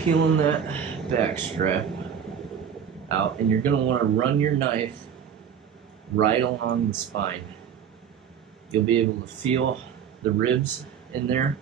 peeling that back strap out, and you're going to want to run your knife right along the spine. You'll be able to feel the ribs in there,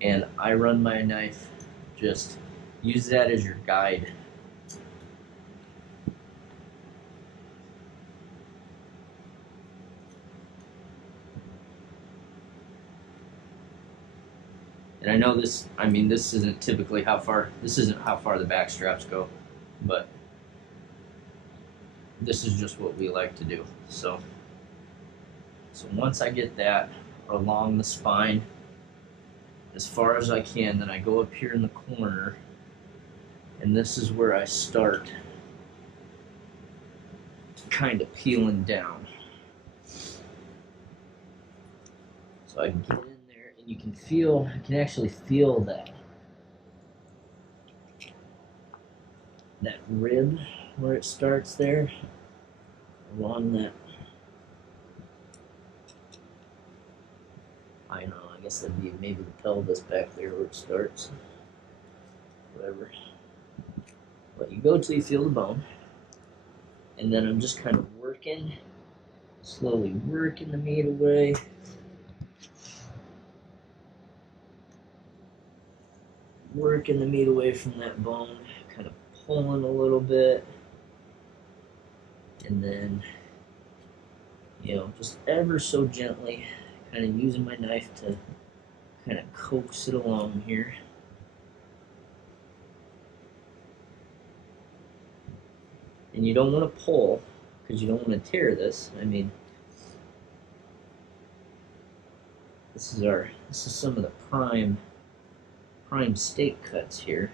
and I run my knife, just use that as your guide. And I know this, I mean, this isn't typically how far, this isn't how far the back straps go, but this is just what we like to do. So once I get that along the spine as far as I can, then I go up here in the corner, and this is where I start kind of peeling down. So I get in there, and you can actually feel that rib where it starts there, along that, I don't know, I guess that'd be maybe the pelvis back there where it starts, whatever. But you go till you feel the bone, and then I'm just kind of working, slowly working the meat away. Working the meat away from that bone, kind of pulling a little bit, and then, just ever so gently, kind of using my knife to kind of coax it along here. And you don't want to pull, because you don't want to tear this. I mean, this is some of the prime steak cuts here.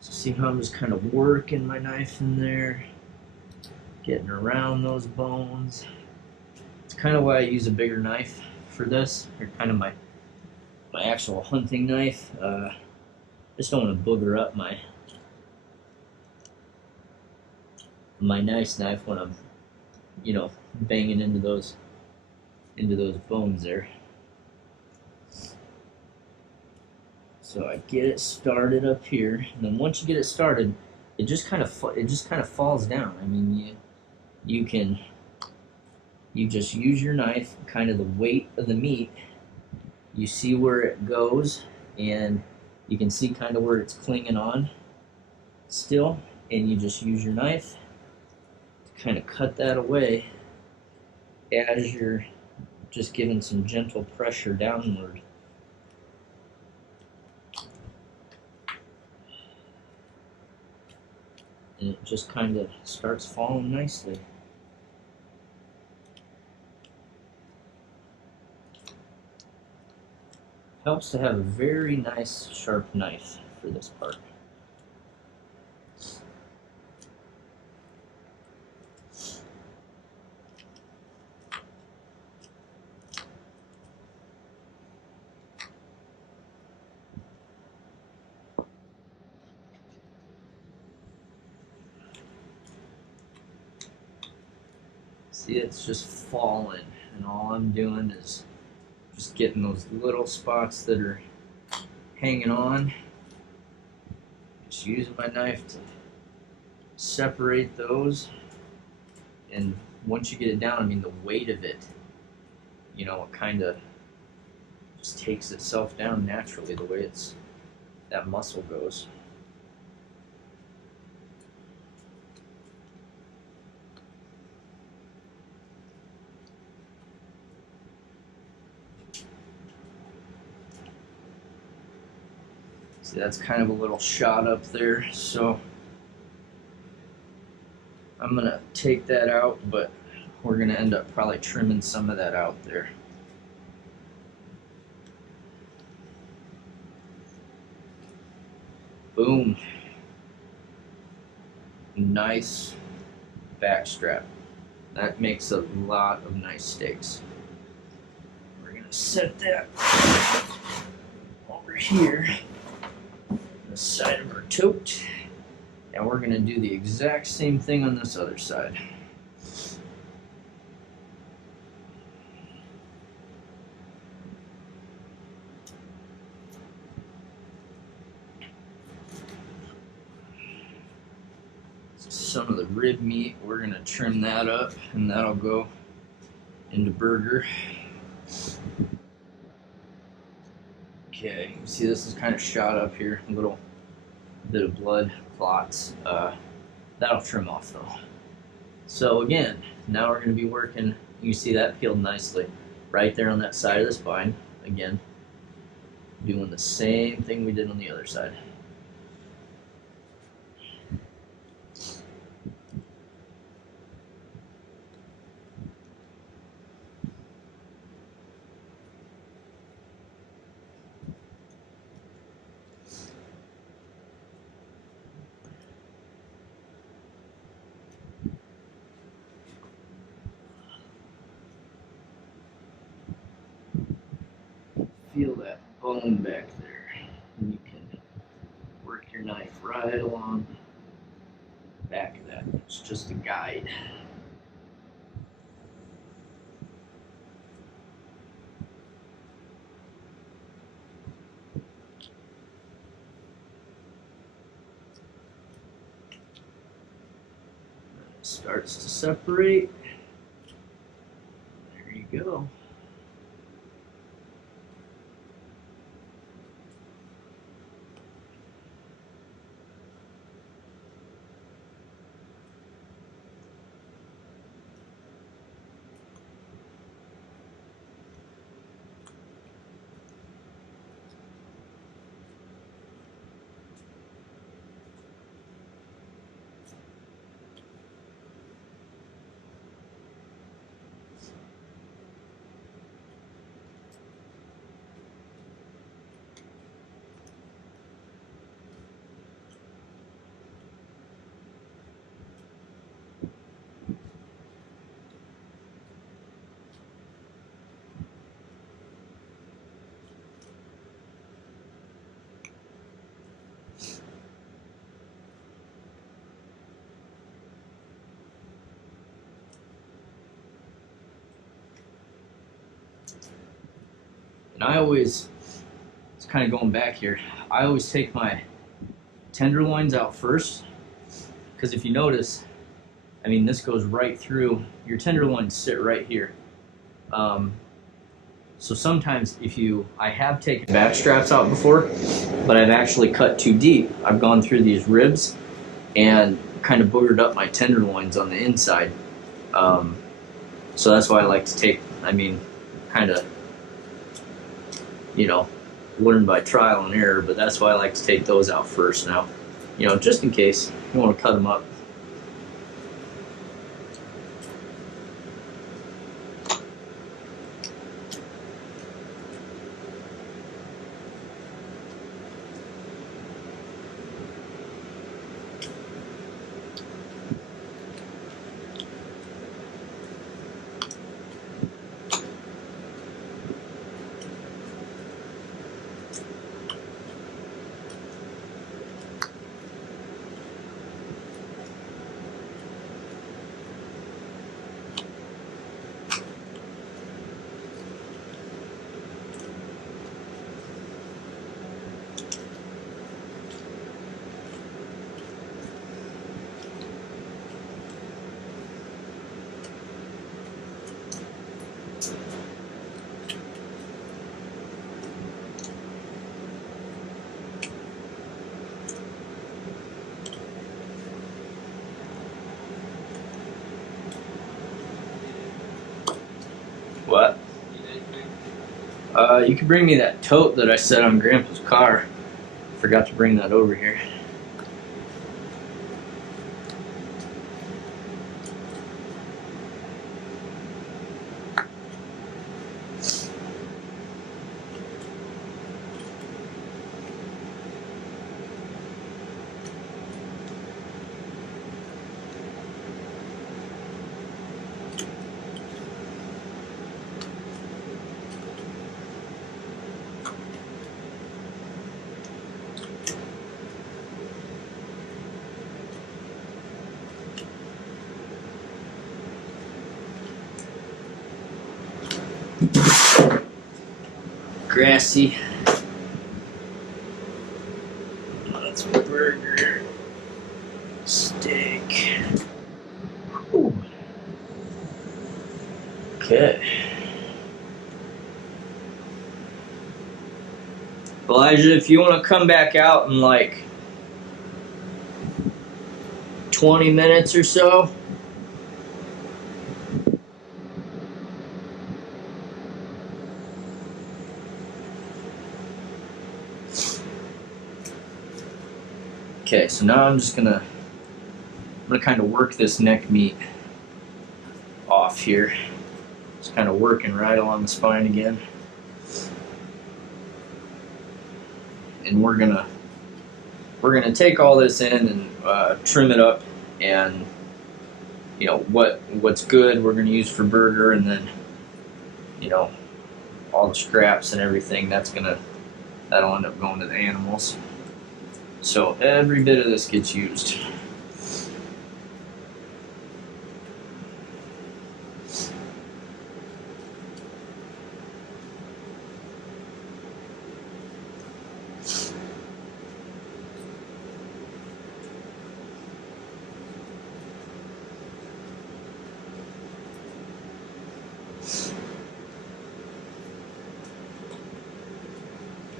So see how I'm just kind of working my knife in there, getting around those bones. It's kind of why I use a bigger knife for this, or kind of my actual hunting knife. Just don't want to booger up my nice knife when I'm, banging into those bones there. So I get it started up here, and then once you get it started, it just kind of falls down. I mean, you just use your knife, kind of the weight of the meat. You see where it goes, and you can see kind of where it's clinging on still, and you just use your knife to kind of cut that away as you're just giving some gentle pressure downward. And it just kind of starts falling nicely. Helps to have a very nice sharp knife for this part. See, it's just falling, and all I'm doing is just getting those little spots that are hanging on. Just using my knife to separate those. And once you get it down, I mean, the weight of it, it kind of just takes itself down naturally, the way that muscle goes. See, that's kind of a little shot up there, so I'm gonna take that out, but we're gonna end up probably trimming some of that out there. Boom. Nice back strap. That makes a lot of nice steaks. We're gonna set that over here on the side of our tote, and we're gonna do the exact same thing on this other side. some of the rib meat. We're gonna trim that up, and that'll go into burger. Okay, you see this is kind of shot up here, a little bit of blood clots. That'll trim off though. So again, now we're going to be working. You see that peeled nicely right there on that side of the spine. Again, doing the same thing we did on the other side. Feel that bone back there, and you can work your knife right along the back of that. It's just a guide. It starts to separate. There you go. And I always, it's kind of going back here, I always take my tenderloins out first, because if you notice, I mean, this goes right through, your tenderloins sit right here. So sometimes I have taken back straps out before, but I've actually cut too deep. I've gone through these ribs and kind of boogered up my tenderloins on the inside. So that's why I like to take, kind of, learn by trial and error, but that's why I like to take those out first now, just in case you want to cut them up. What? You can bring me that tote that I set on Grandpa's car. Forgot to bring that over here. Grassy. That's a burger. Steak. Whew. Okay. Elijah, if you want to come back out in like 20 minutes or so. Okay, so now I'm gonna kind of work this neck meat off here. Just kind of working right along the spine again. And we're gonna take all this in and trim it up, and you know what's good we're gonna use for burger, and then you know all the scraps and everything that'll end up going to the animals. So every bit of this gets used.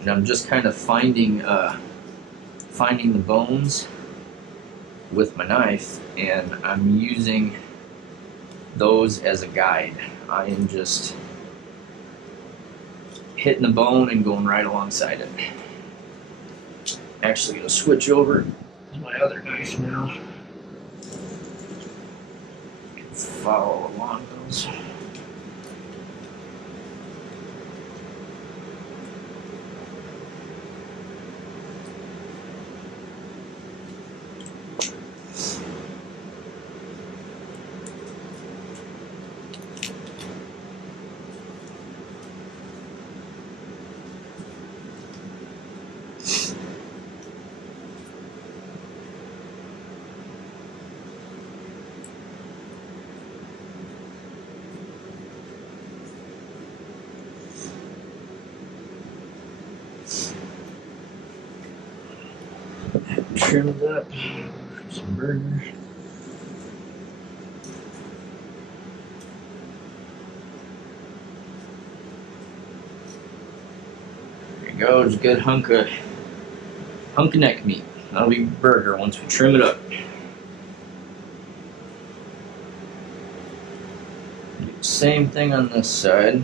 And I'm just kind of finding the bones with my knife, and I'm using those as a guide. I am just hitting the bone and going right alongside it. Actually gonna switch over to my other knife now. Follow along those. Trim it up for some burger. There you go, it's a good hunk of neck meat. That'll be burger once we trim it up. Do the same thing on this side.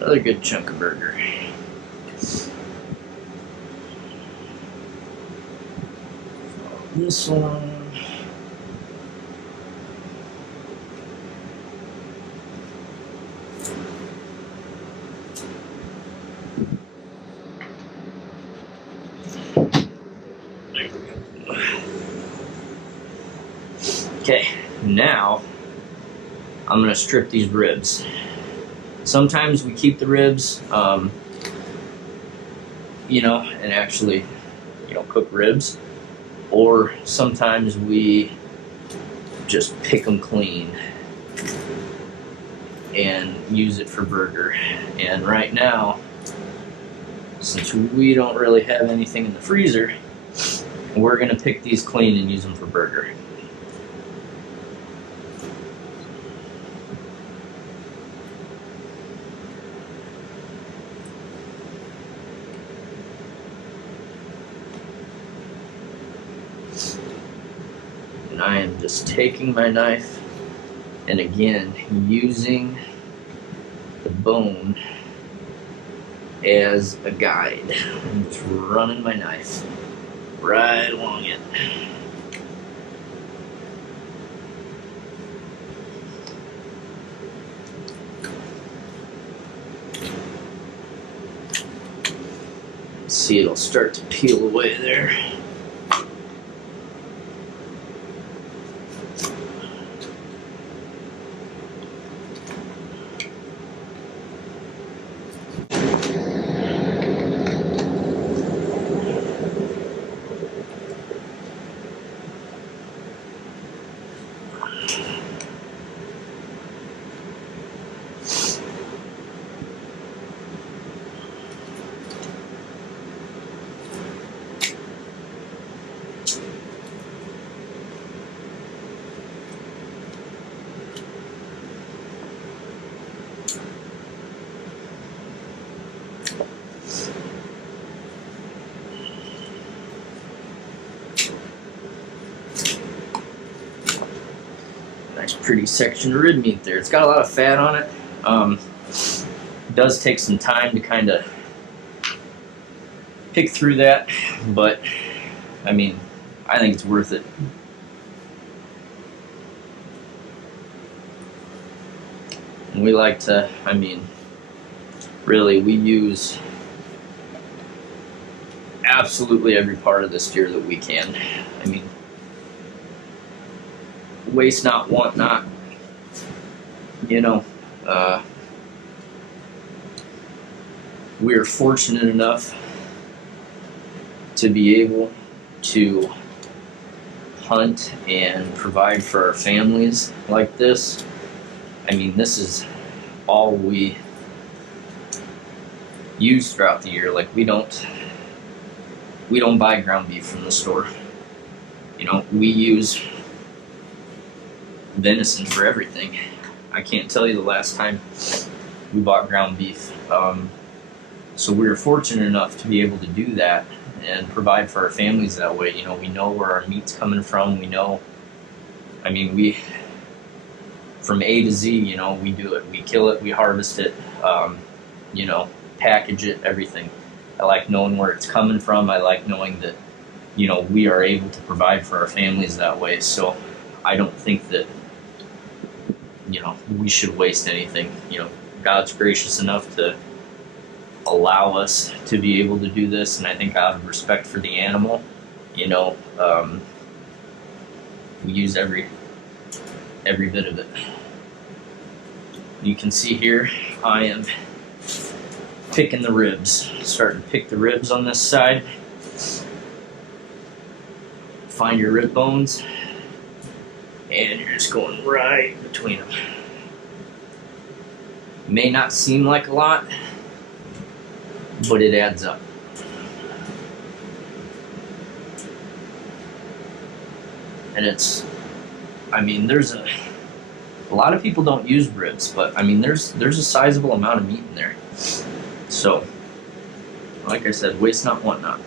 Another good chunk of burger. This one. Okay, now I'm gonna strip these ribs. Sometimes we keep the ribs, and actually, cook ribs. Or sometimes we just pick them clean and use it for burger. And right now, since we don't really have anything in the freezer, we're gonna pick these clean and use them for burger. I am just taking my knife and again using the bone as a guide. I'm just running my knife right along it. See, it'll start to peel away there. Nice pretty section of rib meat there. It's got a lot of fat on it. It does take some time to kind of pick through that, but I mean, I think it's worth it. And we like to, I mean, really, we use absolutely every part of this deer that we can. I mean, waste not, want not. You know, we're fortunate enough to be able to hunt and provide for our families like this. I mean, this is all we use throughout the year. Like, we don't buy ground beef from the store. You know, we use venison for everything. I can't tell you the last time we bought ground beef. So we were fortunate enough to be able to do that and provide for our families that way. You know, we know where our meat's coming from. We know, I mean, we, from A to Z, you know, we do it. We kill it, we harvest it, you know, package it, everything. I like knowing where it's coming from. I like knowing that, you know, we are able to provide for our families that way. So I don't think that, you know, we should waste anything. You know, God's gracious enough to allow us to be able to do this, and I think out of respect for the animal, you know, we use every bit of it. You can see here, I am picking the ribs. Starting to pick the ribs on this side. Find your rib bones, and you're just going right between them. May not seem like a lot, but it adds up. And it's, I mean, there's a lot of people don't use ribs, but I mean, there's a sizable amount of meat in there. So, like I said, waste not, want not.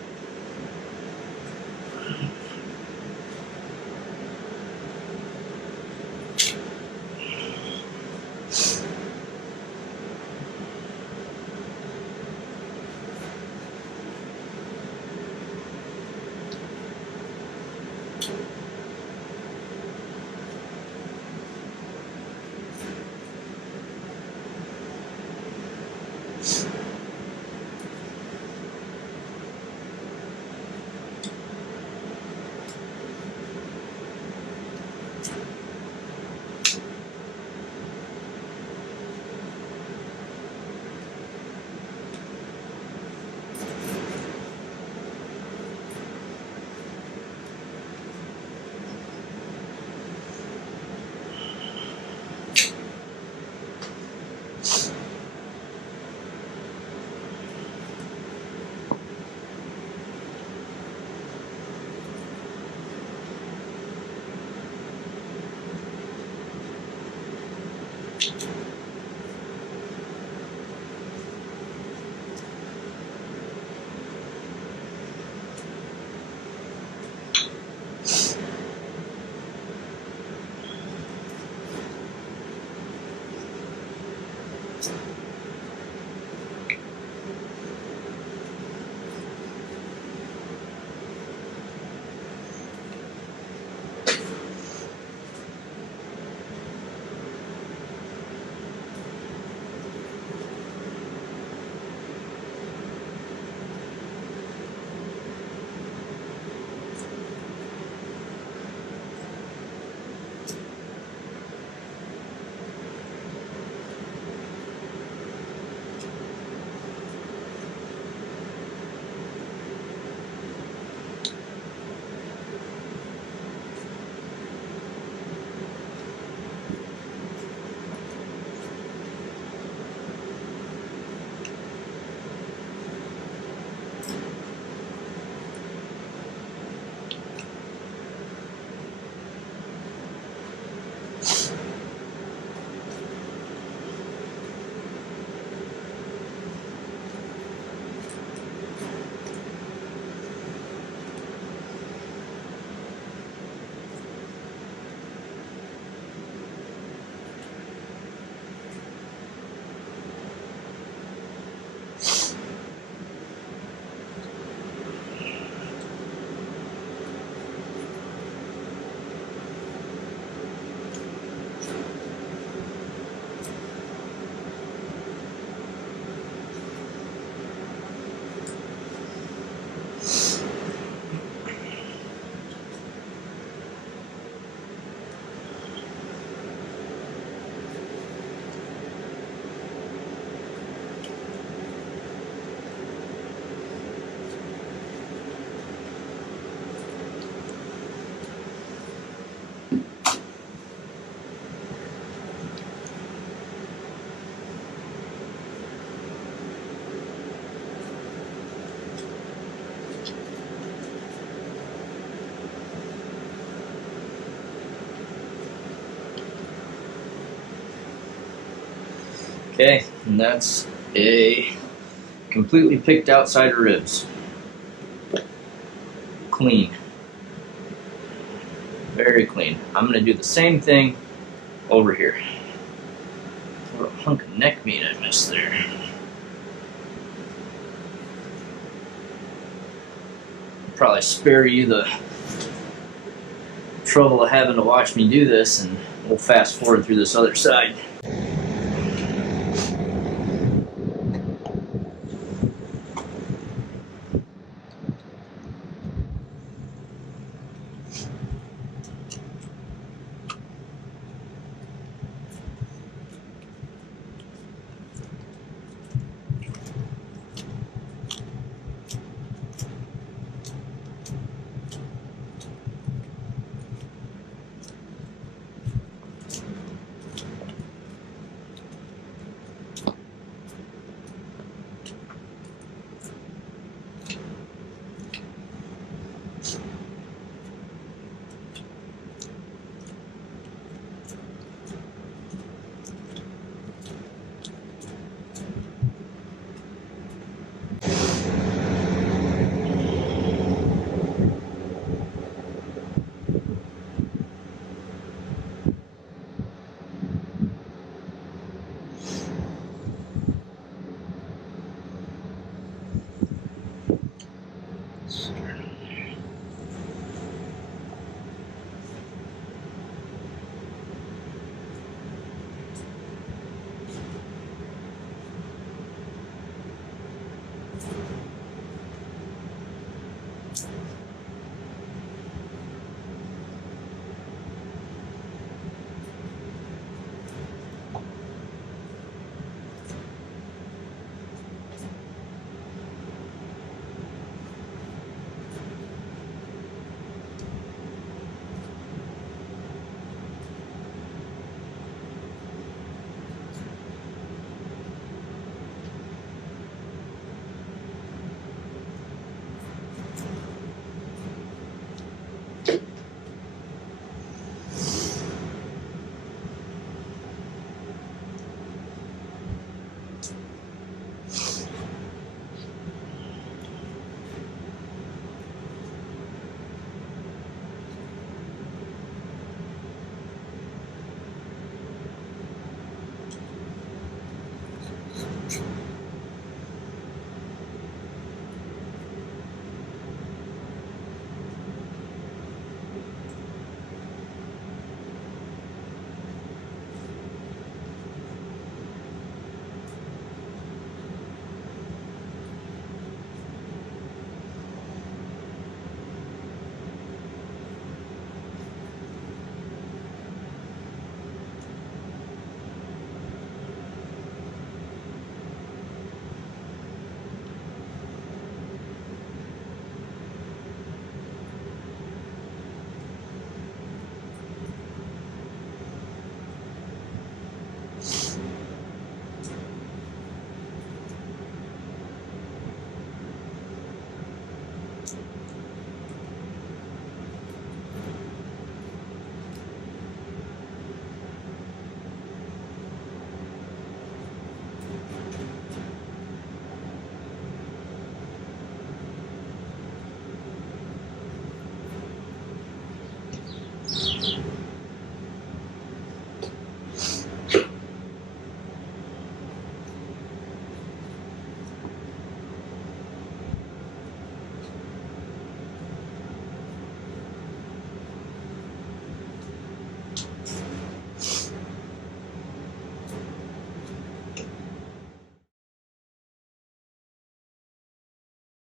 Okay, and that's a completely picked outside of ribs. Clean. Very clean. I'm going to do the same thing over here. What a hunk of neck meat I missed there. Probably spare you the trouble of having to watch me do this, and we'll fast forward through this other side.